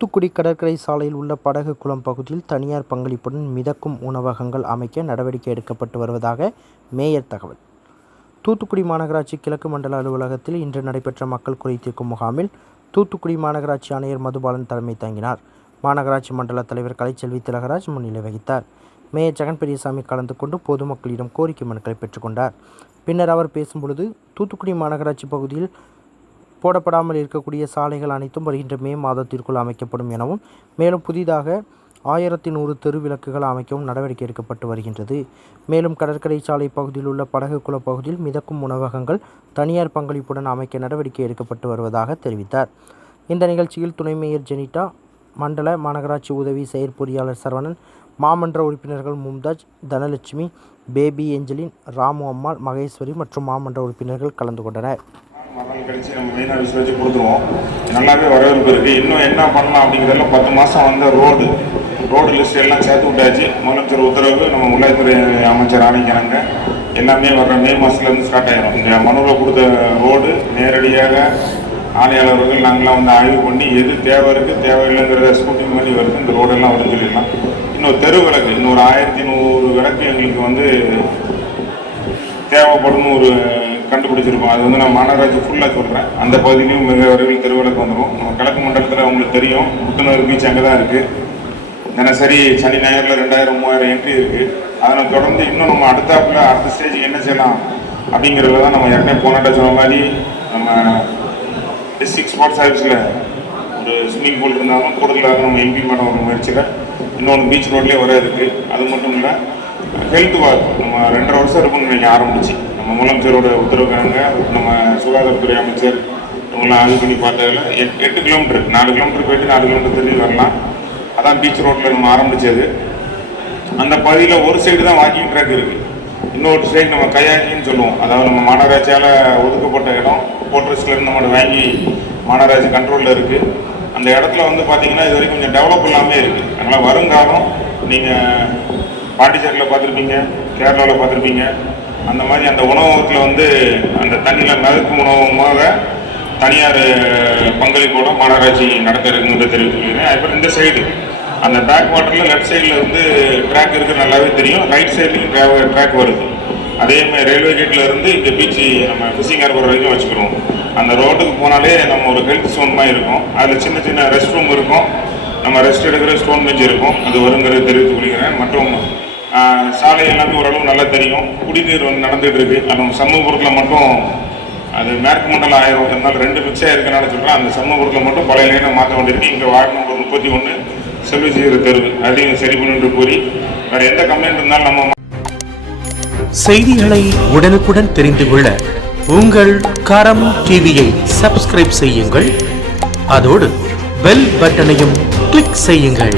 தூத்துக்குடி கடற்கரை சாலையில் உள்ள படகு குளம் பகுதியில் தனியார் பங்களிப்புடன் மிதக்கும் உணவகங்கள் அமைக்க நடவடிக்கை எடுக்கப்பட்டு வருவதாக மேயர் தகவல். தூத்துக்குடி மாநகராட்சி கிழக்கு மண்டல அலுவலகத்தில் இன்று நடைபெற்ற மக்கள் குறை தீர்க்கும் முகாமில் தூத்துக்குடி மாநகராட்சி ஆணையர் மதுபாலன் தலைமை தாங்கினார். மாநகராட்சி மண்டல தலைவர் கலைச்செல்வி திலகராஜ் முன்னிலை வகித்தார். மேயர் ஜெகன் பெரியசாமி கலந்து கொண்டு பொதுமக்களிடம் கோரிக்கை மனுக்களை பெற்றுக்கொண்டார் பின்னர் அவர் பேசும்பொழுது தூத்துக்குடி மாநகராட்சி பகுதியில் போடப்படாமல் இருக்கக்கூடிய சாலைகள் அனைத்தும் வருகின்ற மே மாதத்திற்குள் அமைக்கப்படும் எனவும் மேலும் புதிதாக ஆயிரத்தி நூறு தெருவிளக்குகள் அமைக்கவும் நடவடிக்கை எடுக்கப்பட்டு வருகின்றது. மேலும் கடற்கரை சாலை பகுதியில் உள்ள படகு குள பகுதியில் மிதக்கும் உணவகங்கள் தனியார் பங்களிப்புடன் அமைக்க நடவடிக்கை எடுக்கப்பட்டு வருவதாக தெரிவித்தார். இந்த நிகழ்ச்சியில் துணை மேயர் ஜெனிட்டா மண்டல மாநகராட்சி உதவி செயற்பொறியாளர் சரவணன் மாமன்ற உறுப்பினர்கள் மும்தாஜ் தனலட்சுமி பேபி ஏஞ்சலின் ராமு அம்மாள் மகேஸ்வரி மற்றும் மாமன்ற உறுப்பினர்கள் கலந்து கொண்டனர். மறுநாள் கழிச்சு நம்ம மெயினாக ஆஃபீஸ் வச்சு கொடுத்துருவோம். நல்லாவே வரவேற்பு இருக்குது இன்னும் என்ன பண்ணலாம் அப்படிங்கிறதெல்லாம் பத்து மாதம் வந்த ரோடு. ரோடு லிஸ்ட் எல்லாம் சேர்த்து விட்டாச்சு. முதலமைச்சர் உத்தரவு நம்ம உள்ளாட்சித்துறை அமைச்சர் ஆணைக்கிறாங்க. எல்லாமே வர்ற மே மாதத்துலேருந்து ஸ்டார்ட் ஆகிடும் இந்த மனுவில் கொடுத்த ரோடு நேரடியாக ஆணையாளர்கள் நாங்களாம் வந்து ஆய்வு பண்ணி எது தேவை இருக்குது தேவையில்லைங்கிறத ஸ்கூட்டிங் பண்ணி வருது. இந்த ரோடெல்லாம் வரும்னு சொல்லிடலாம் இன்னும் தெரு விளக்கு. இன்னொரு ஆயிரத்தி நூறு விளக்கு எங்களுக்கு வந்து தேவைப்படும் ஒரு கண்டுபிடிச்சிருக்கோம். அது வந்து நான் மாநகராட்சி ஃபுல்லாக சொல்கிறேன் அந்த பகுதியிலையும் மிக விரைவில் தெருவிளக்கு வந்துடும் நம்ம கிழக்கு மண்டலத்தில் உங்களுக்கு தெரியும். புத்துணர் பீச் அங்கே தான் இருக்குது தினசரி சனி ஞாயிறில் ரெண்டாயிரம் மூவாயிரம் என்ட்ரி இருக்குது அதனை தொடர்ந்து இன்னும் நம்ம அடுத்தாப்பில் அடுத்த ஸ்டேஜுக்கு என்ன செய்யலாம் அப்படிங்கிறதுல தான் நம்ம ஏற்கனவே போனாட்ட சொன்ன மாதிரி நம்ம டிஸ்ட்ரிக்ட் ஸ்போர்ட்ஸ் ஆஃபீஸில் ஒரு ஸ்விம்மிங் பூல் இருந்தாலும் கூடுதலாக நம்ம எம்பி பண்ண ஒரு முயற்சியில் இன்னொன்று பீச் ரோட்லேயே வர இருக்குது அது மட்டும் இல்லை ஹெல்த் வாக் நம்ம ரெண்டரை வருஷம் இருக்கும்னு நினைக்க ஆரம்பிச்சு. நம்ம முதலமைச்சரோட உத்தரவுக்காரங்க நம்ம சுகாதாரத்துறை அமைச்சர் இவங்களாம் ஆய்வு பண்ணி பார்த்ததில் எட் எட்டு கிலோமீட்டர் நாலு கிலோமீட்டர் போயிட்டு நாலு கிலோமீட்டர் திரும்பி வரலாம். அதான் பீச் ரோட்டில் நம்ம ஆரம்பித்தது அந்த பகுதியில் ஒரு சைடு தான் வாக்கிங் ட்ராக் இருக்குது இன்னொரு சைடு நம்ம கையாக்கின்னு சொல்லுவோம். அதாவது நம்ம மாநகராட்சியால் ஒதுக்கப்பட்ட இடம். போர்ட்ரஸ்ட்லேருந்து நம்ம வாங்கி மாநகராட்சி கண்ட்ரோலில் இருக்குது அந்த இடத்துல வந்து பார்த்தீங்கன்னா இது வரைக்கும் கொஞ்சம் டெவலப் இல்லாமல் இருக்குது அதனால் வருங்காலம் நீங்கள் பாண்டிச்சேரியில் பார்த்துருப்பீங்க கேரளாவில் பார்த்துருப்பீங்க அந்த மாதிரி அந்த உணவகத்தில் வந்து அந்த தண்ணியில் மிதக்கும் உணவகமாக தனியார் பங்களிப்போட மாநகராட்சி நடத்த இருக்குங்கிறத தெரிவித்துக்கிறேன் அதுக்கப்புறம் இந்த சைடு அந்த பேக் வாட்டரில் லெஃப்ட் சைடில் வந்து ட்ராக் இருக்குது நல்லாவே தெரியும். ரைட் சைட்லையும் ட்ராக் வருது. அதே மாதிரி ரயில்வே கேட்டில் இருந்து இந்த பீச்சு நம்ம ஃபிஷிங் ஹார்பர் வரைக்கும் வச்சுக்கிறோம். அந்த ரோட்டுக்கு போனாலே நம்ம ஒரு ஹெல்த் ஸ்டோன் மாதிரி இருக்கும். அதில் சின்ன சின்ன ரெஸ்ட் ரூம் இருக்கும். நம்ம ரெஸ்ட் எடுக்கிற ஸ்டோன் பெஞ்ச் இருக்கும். அது வருங்கிறது தெரிவித்துக் கொள்கிறேன். மற்றும் சாலை எல்லாமே ஓரளவு நல்லா தெரியும். குடிநீர் வந்து நடந்துகிட்டு இருக்கு அது நம்ம சமூகத்தில் மட்டும் அது மேற்கு மண்டலம் ஆயிரம் இருந்தாலும் ரெண்டு மிக்ஸாக இருக்கனால சொல்கிறேன் அந்த சமூகபுரத்தில் மட்டும் பழைய லைனை மாற்ற வேண்டியிருக்கு. இங்கே வார்டு நம்பர் முப்பத்தி ஒன்று செல்வி செய்கிற தெருவு அதையும் சரி பண்ணிட்டு கூறி வேறு எந்த கம்ப்ளைண்ட் இருந்தாலும் நம்ம செய்திகளை உடனுக்குடன் தெரிந்து கொள்ள உங்கள் கரம் டிவியை சப்ஸ்கிரைப் செய்யுங்கள். அதோடு பெல் பட்டனையும் கிளிக் செய்யுங்கள்.